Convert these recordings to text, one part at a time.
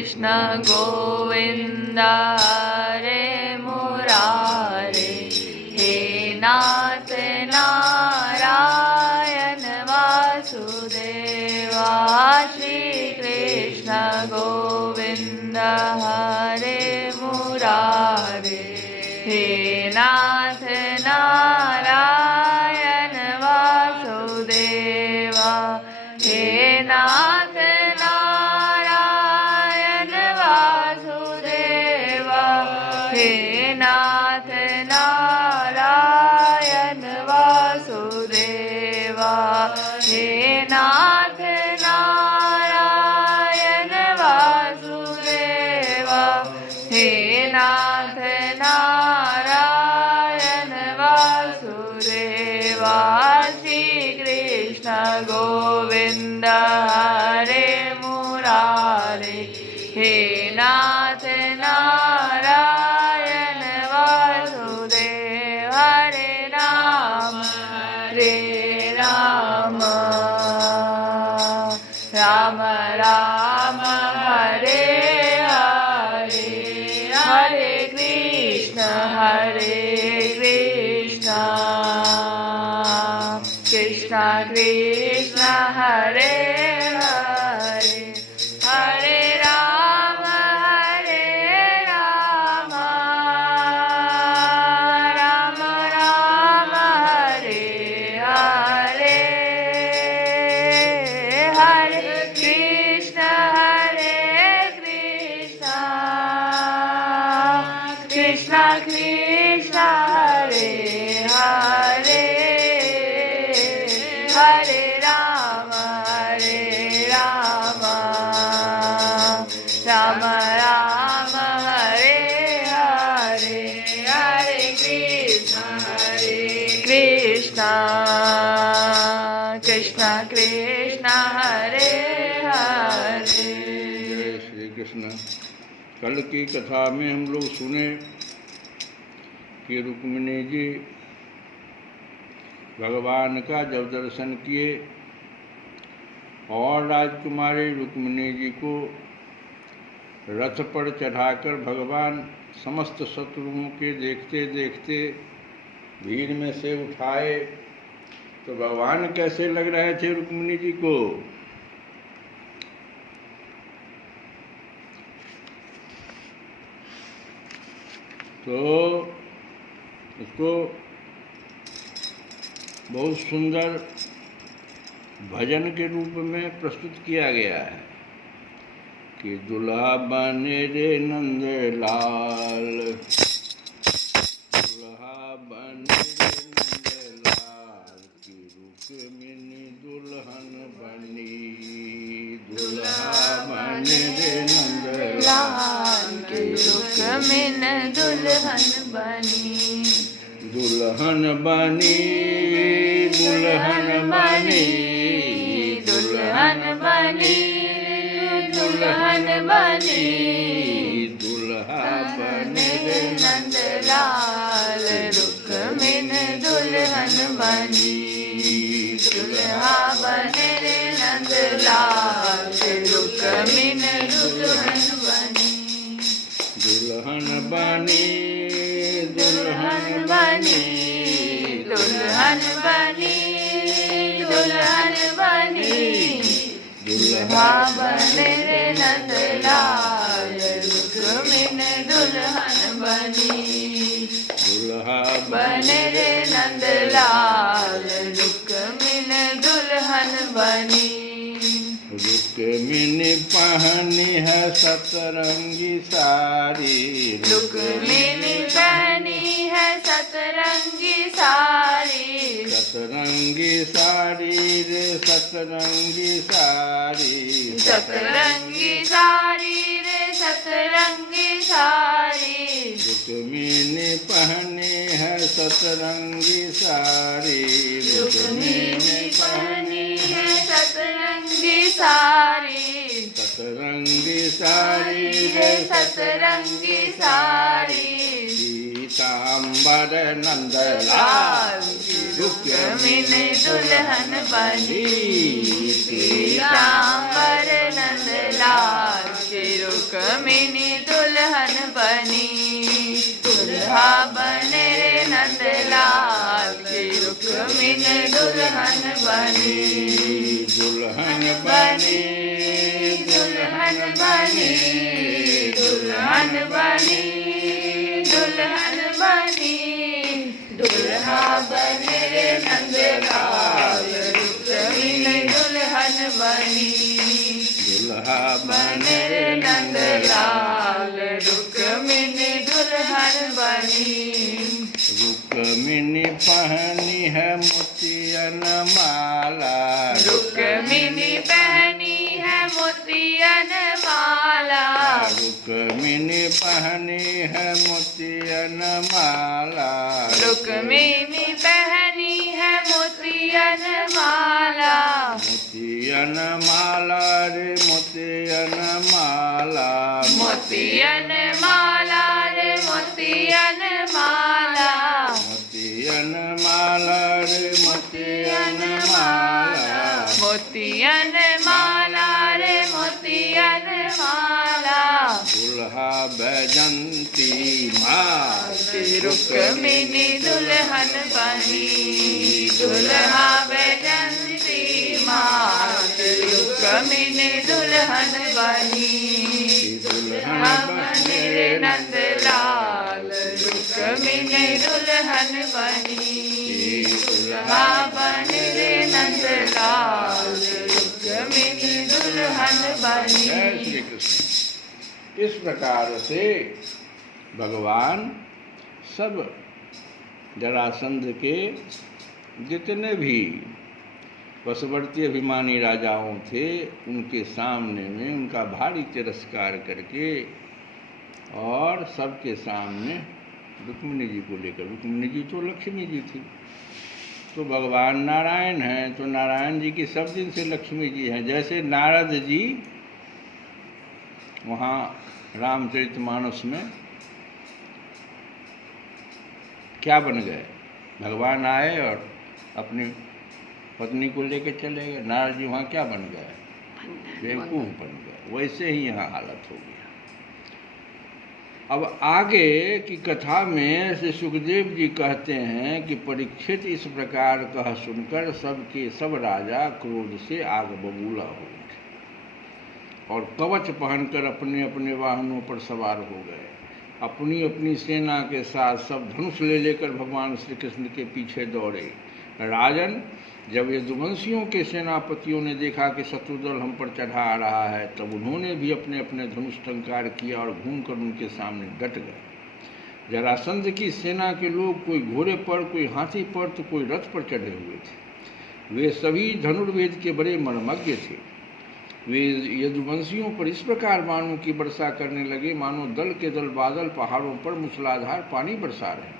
कृष्ण गोविंद हरे मुरारे। हे नाथ नारायण वासुदेवा श्री कृष्ण गोविंद हरे मुरारे। हे नाथ नारायण वासुदेवा। हे नाथ नारायण वासुदेवा। हे नाथ नारायण वासुदेवा। हे नाथ नारायण वासुदेवा। हे नाथ नारायण वासुदेवा। श्री कृष्ण गोविंद हरे मुरारे। हे नाथ नारायण वासुदेव। हरे राम राम राम हरे हरे। हरे कृष्ण कृष्ण कृष्ण हरे हरे। हरे राम राम राम हरे हरे। हरे कृष्ण कृष्ण कृष्ण हरे हरे। हरे राम राम राम हरे हरे। हरे कृष्ण कृष्ण कृष्ण हरे हरे। श्री कृष्ण। कल की कथा में हम लोग सुने कि रुक्मिणी जी भगवान का जब दर्शन किए और राजकुमारी रुक्मिणी जी को रथ पर चढ़ाकर भगवान समस्त शत्रुओं के देखते देखते भीड़ में से उठाए, तो भगवान कैसे लग रहे थे रुक्मिणी जी को? तो उसको बहुत सुंदर भजन के रूप में प्रस्तुत किया गया है कि दुल्हा बने रे नंद लाल। दुल्हा बने रे नंद लाल की रुक्मिणी दुल्हन बनी। दुल्हा बने रे नंद लाल की रुक्मिणी दुल्हन बनी। दुल्हन बनी दुल्हन बनी दुल्हन बनी दुल्हन बनी। दुल्हा बने रे नंद लाल रुक्मिणी दुल्हन बनी। दुल्हा बने रे नंद लाल रुक्मिणी दुल्हन बनी। दुल्हन बनी दुल्हन बनी दुल्हन बनी दुल्हन बनी। दुल्हा बने रे नंद लाल रुक्मिणी दुल्हन बनी। दुल्हा बने रे नंद लाल रुक्मिणी दुल्हन बनी। रुक्मिणी पहनी है सतरंगी साड़ी। रुक्मिणी पहनी है सतरंगी साड़ी। सतरंगी साड़ी रे सतरंगी साड़ी। सतरंगी साड़ी रे सतरंगी साड़ी। रुक्मिणी पहनी है सतरंगी साड़ी। रुक्मिणी पहनी है सतरंगी साड़ी। सतरंगी साड़ी रे सतरंगी साड़ी। पीताम्बर नंद लाल की रुक्मिणी दुल्हन बनी। पीताम्बर नंद लाल की रुक्मिणी दुल्हन बनी। दुल्हा बने रे नंदलाल की रुक्मिणी दुल्हन बनी। दुल्हन बनी, दुल्हन बनी, दुल्हन बनी, दुल्हन बनी। दुल्हा बने रे नंदलाल रुक्मिणी दुल्हन बनी। दुल्हा बने रे नंदलाल रुक्मिणी दुल्हन बनी। रुक्मिणी पहनी है मोतियन माला। रुक्मिणी पहनी है मोतियन माला। रुक्मिणी पहनी है मोतियन माला। रुक्मिणी पहनी है मोतियन माला। मोतियन माला रे मोतियन माला। मोतियन माला रे मोतियन माला। मोतियन माला रे मोतियन माला। मोतियन माला रे मोतियन माला। दुल्हा बैजंती माँ। रुक्मिणी दुल्हन बनी। दुल्हा बैजंती माँ रुक्मिणी दुल्हन बनी। दुल्हा बने रे नंदलाल रुक्मिणी दुल्हन बनी। दुल्हा बने रे नंदलाल रुक्मिणी दुल्हन बनी। जय श्री कृष्ण। इस प्रकार से भगवान सब जरासंध के जितने भी वशवर्ती अभिमानी राजाओं थे उनके सामने में उनका भारी तिरस्कार करके और सबके सामने रुक्मिणी जी को लेकर, रुक्मिणी जी तो लक्ष्मी जी थी, तो भगवान नारायण हैं तो नारायण जी की सब दिन से लक्ष्मी जी हैं। जैसे नारद जी वहाँ रामचरितमानस में क्या बन गए, भगवान आए और अपनी पत्नी को लेकर चले गए। नारद जी वहाँ क्या बन गए, बेवकूफ़ बन गए। वैसे ही यहाँ हालत हो गया। अब आगे की कथा में श्री सुखदेव जी कहते हैं कि परीक्षित इस प्रकार कह सुनकर सबके सब राजा क्रोध से आग बबूला हो उठे और कवच पहनकर अपने अपने वाहनों पर सवार हो गए। अपनी अपनी सेना के साथ सब धनुष ले लेकर भगवान श्री कृष्ण के पीछे दौड़े। राजन, जब यदुवंशियों के सेनापतियों ने देखा कि शत्रुदल हम पर चढ़ा आ रहा है, तब उन्होंने भी अपने अपने धनुष टंकार किया और घूमकर उनके सामने डट गए। जरासंध की सेना के लोग कोई घोड़े पर, कोई हाथी पर, तो कोई रथ पर चढ़े हुए थे। वे सभी धनुर्वेद के बड़े मर्मज्ञ थे। वे यदुवंशियों पर इस प्रकार बाणों की वर्षा करने लगे मानो दल के दल बादल पहाड़ों पर मूसलाधार पानी बरसा रहे।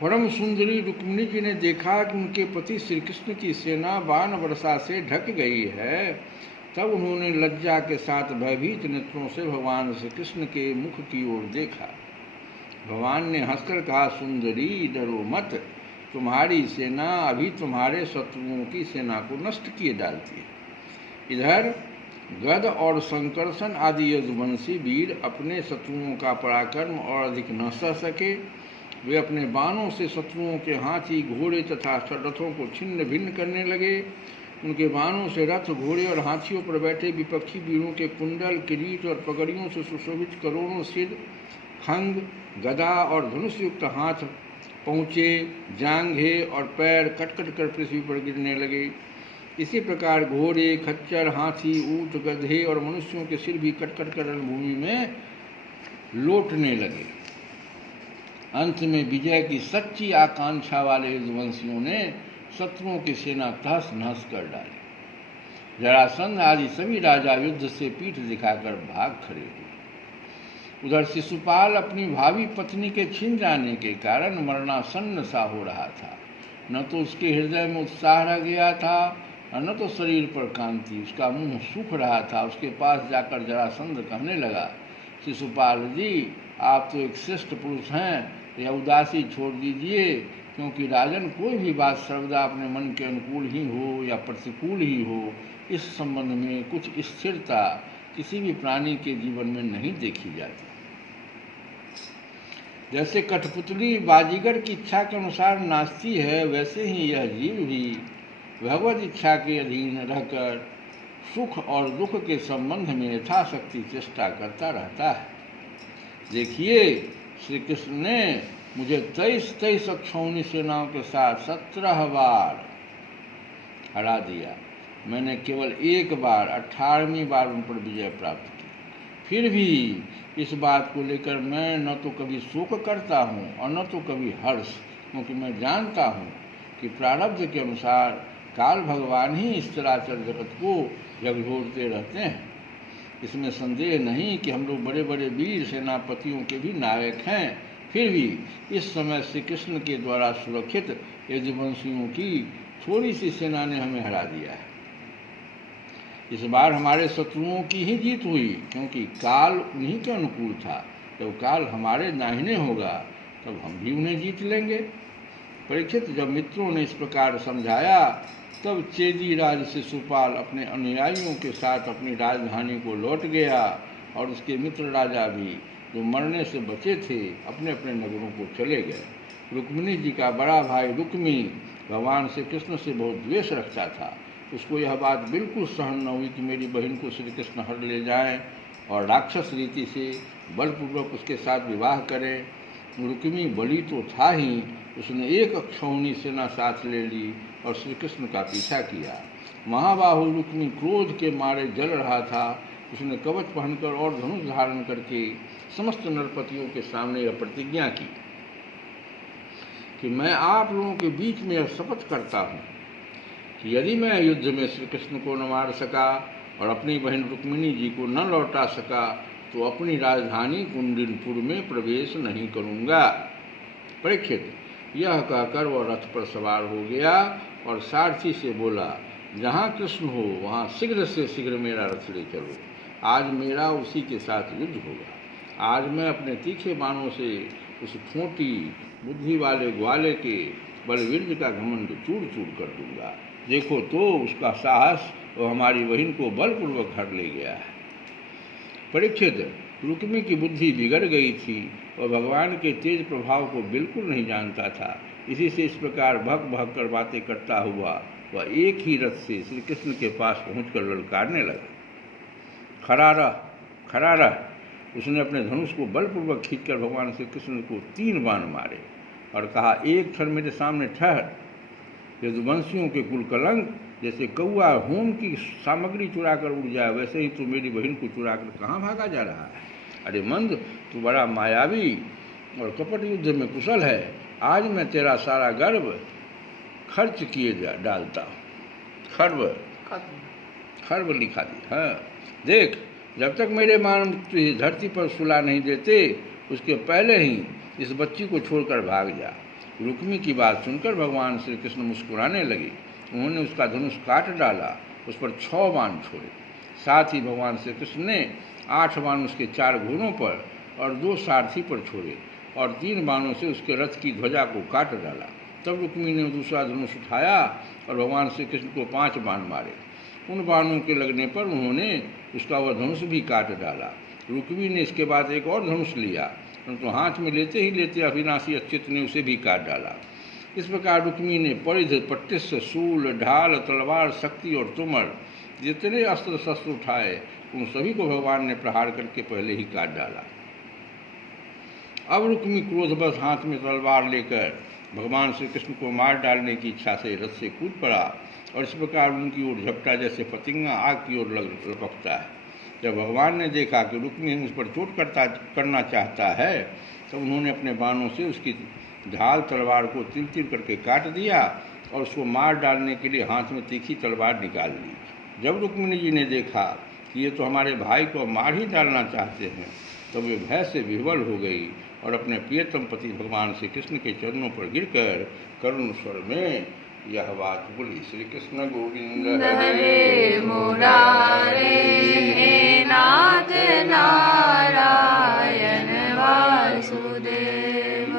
परम सुंदरी रुक्मिणी जी ने देखा कि उनके पति श्री कृष्ण की सेना बाण वर्षा से ढक गई है। तब उन्होंने लज्जा के साथ भयभीत नेत्रों से भगवान श्री कृष्ण के मुख की ओर देखा। भगवान ने हंसकर कहा, सुंदरी डरो मत, तुम्हारी सेना अभी तुम्हारे शत्रुओं की सेना को नष्ट किए डालती है। इधर गद और संकर्षण आदि यदुवंशी वीर अपने शत्रुओं का पराक्रम और अधिक न सह सके। वे अपने बाणों से शत्रुओं के हाथी, घोड़े तथा रथों को छिन्न भिन्न करने लगे। उनके बाणों से रथ, घोड़े और हाथियों पर बैठे विपक्षी वीरों के कुंडल, किरीट और पगड़ियों से सुशोभित करोड़ों सिर, खंग, गदा और धनुष युक्त हाथ, पहुँचे, जांघें और पैर कटकट कर पृथ्वी पर गिरने लगे। इसी प्रकार घोड़े, खच्चर, हाथी, ऊंट, गधे और मनुष्यों के सिर भी कटकट कर रणभूमि में लौटने लगे। अंत में विजय की सच्ची आकांक्षा वाले यदुवंशियों ने शत्रुओं की सेना तहस नहस कर डाली। जरासंध आदि सभी राजा युद्ध से पीठ दिखाकर भाग खड़े हुए। उधर शिशुपाल अपनी भावी पत्नी के छिन जाने के कारण मरणासन्न सा हो रहा था। न तो उसके हृदय में उत्साह रह गया था और न तो शरीर पर कांति। उसका मुंह सूख रहा था। उसके पास जाकर जरासंध कहने लगा, शिशुपाल जी, आप तो एक श्रेष्ठ पुरुष हैं, यह उदासी छोड़ दीजिए, क्योंकि राजन कोई भी बात सर्वदा अपने मन के अनुकूल ही हो या प्रतिकूल ही हो, इस संबंध में कुछ स्थिरता किसी भी प्राणी के जीवन में नहीं देखी जाती। जैसे कठपुतली बाजीगर की इच्छा के अनुसार नाचती है, वैसे ही यह जीव भी भगवत इच्छा के अधीन रहकर सुख और दुख के संबंध में यथाशक्ति चेष्टा करता रहता है। देखिए, श्री कृष्ण ने मुझे 23 अक्षौहिणी सेनाओं के साथ 17 बार हरा दिया। मैंने केवल एक बार 18वीं बार उन पर विजय प्राप्त की। फिर भी इस बात को लेकर मैं न तो कभी शोक करता हूँ और न तो कभी हर्ष, क्योंकि मैं जानता हूँ कि प्रारब्ध के अनुसार काल भगवान ही इस चराचर जगत को झकझोरते रहते हैं। इसमें संदेह नहीं कि हम लोग बड़े बड़े वीर सेनापतियों के भी नायक हैं। फिर भी इस समय श्री कृष्ण के द्वारा सुरक्षित यदुवंशियों की थोड़ी सी सेना ने हमें हरा दिया है। इस बार हमारे शत्रुओं की ही जीत हुई, क्योंकि काल उन्हीं के अनुकूल था। जब काल हमारे दाहिने होगा तब हम भी उन्हें जीत लेंगे। परीक्षित, जब मित्रों ने इस प्रकार समझाया तब चेदी राज शिशुपाल अपने अनुयायियों के साथ अपनी राजधानी को लौट गया और उसके मित्र राजा भी, जो मरने से बचे थे, अपने अपने नगरों को चले गए। रुक्मिणी जी का बड़ा भाई रुक्मी भगवान श्री कृष्ण से बहुत द्वेष रखता था। उसको यह बात बिल्कुल सहन न हुई कि मेरी बहन को श्री कृष्ण हर ले जाएं और राक्षस रीति से बलपूर्वक उसके साथ विवाह करें। रुक्मी बली तो था ही, उसने एक अक्षौहिणी सेना साथ ले ली और श्री कृष्ण का पीछा किया। महाबाहु रुक्मी क्रोध के मारे जल रहा था। उसने कवच पहनकर और धनुष धारण करके समस्त नरपतियों के सामने यह प्रतिज्ञा की कि मैं आप लोगों के बीच में यह शपथ करता हूँ कि यदि मैं युद्ध में श्री कृष्ण को न मार सका और अपनी बहन रुक्मिणी जी को न लौटा सका तो अपनी राजधानी कुंडिनपुर में प्रवेश नहीं करूँगा। परीक्षित, यह कहकर वह रथ पर सवार हो गया और सारथी से बोला, जहाँ कृष्ण हो वहाँ शीघ्र से शीघ्र मेरा रथ ले चलो। आज मेरा उसी के साथ युद्ध होगा। आज मैं अपने तीखे बाणों से उस खोटी बुद्धि वाले ग्वाले के बलवीर्य का घमंड चूर चूर कर दूंगा। देखो तो उसका साहस और हमारी बहन को बलपूर्वक हर ले गया है। परीक्षित, रुक्मी की बुद्धि बिगड़ गई थी और भगवान के तेज प्रभाव को बिल्कुल नहीं जानता था। इसी से इस प्रकार भग भग कर बातें करता हुआ वह एक ही रथ से श्री कृष्ण के पास पहुंचकर ललकारने लगा, खड़ा रह, खड़ा रह। उसने अपने धनुष को बलपूर्वक खींचकर भगवान श्री कृष्ण को 3 बाण मारे और कहा, एक क्षण मेरे सामने ठहर। यदुवंशियों के कुल कलंक, जैसे कौआ होम की सामग्री चुरा कर उड़ जाए, वैसे ही तू मेरी बहन को चुरा कर कहाँ भागा जा रहा है? अरे मंद, तू बड़ा मायावी और कपट युद्ध में कुशल है। आज मैं तेरा सारा गर्व खर्च किए डालता हूँ। खर्व लिखा दी। हाँ, देख, जब तक मेरे मान तुझे धरती पर सुला नहीं देते उसके पहले ही इस बच्ची को छोड़कर भाग जा। रुक्मी की बात सुनकर भगवान श्री कृष्ण मुस्कुराने लगे। उन्होंने उसका धनुष काट डाला, उस पर 6 बाण छोड़े। साथ ही भगवान श्री कृष्ण ने 8 बाण उसके 4 घोड़ों पर और 2 सारथी पर छोड़े और 3 बाणों से उसके रथ की ध्वजा को काट डाला। तब रुक्मी ने दूसरा धनुष उठाया और भगवान श्री कृष्ण को 5 बाण मारे। उन बाणों के लगने पर उन्होंने उसका वह धनुष भी काट डाला। रुक्मी ने इसके बाद एक और धनुष लिया, परंतु हाथ में लेते ही लेते अविनाशी अच्युत ने उसे भी काट डाला। इस प्रकार रुक्मी ने परिध, पट्टिस्य, शूल, ढाल, तलवार, शक्ति और तुमर जितने अस्त्र शस्त्र उठाए उन सभी को भगवान ने प्रहार करके पहले ही काट डाला। अब रुक्मी क्रोधवश हाथ में तलवार लेकर भगवान श्री कृष्ण को मार डालने की इच्छा से रथ से कूद पड़ा और इस प्रकार उनकी ओर झपटा जैसे पतिंगा आग की ओर लपकता है। जब भगवान ने देखा कि रुक्मी उस पर चोट करना चाहता है तो उन्होंने अपने बाणों से उसकी ढाल तलवार को तिल तिल करके काट दिया और उसको मार डालने के लिए हाथ में तीखी तलवार निकाल ली। जब रुक्मिणी जी ने देखा कि ये तो हमारे भाई को मार ही डालना चाहते हैं तब वे भय से विह्वल हो गई और अपने प्रियतम पति भगवान श्री कृष्ण के चरणों पर गिरकर करुण स्वर में यह बात बोली, श्री कृष्ण गोविंद हरे मुरारे, नाथ नारायण।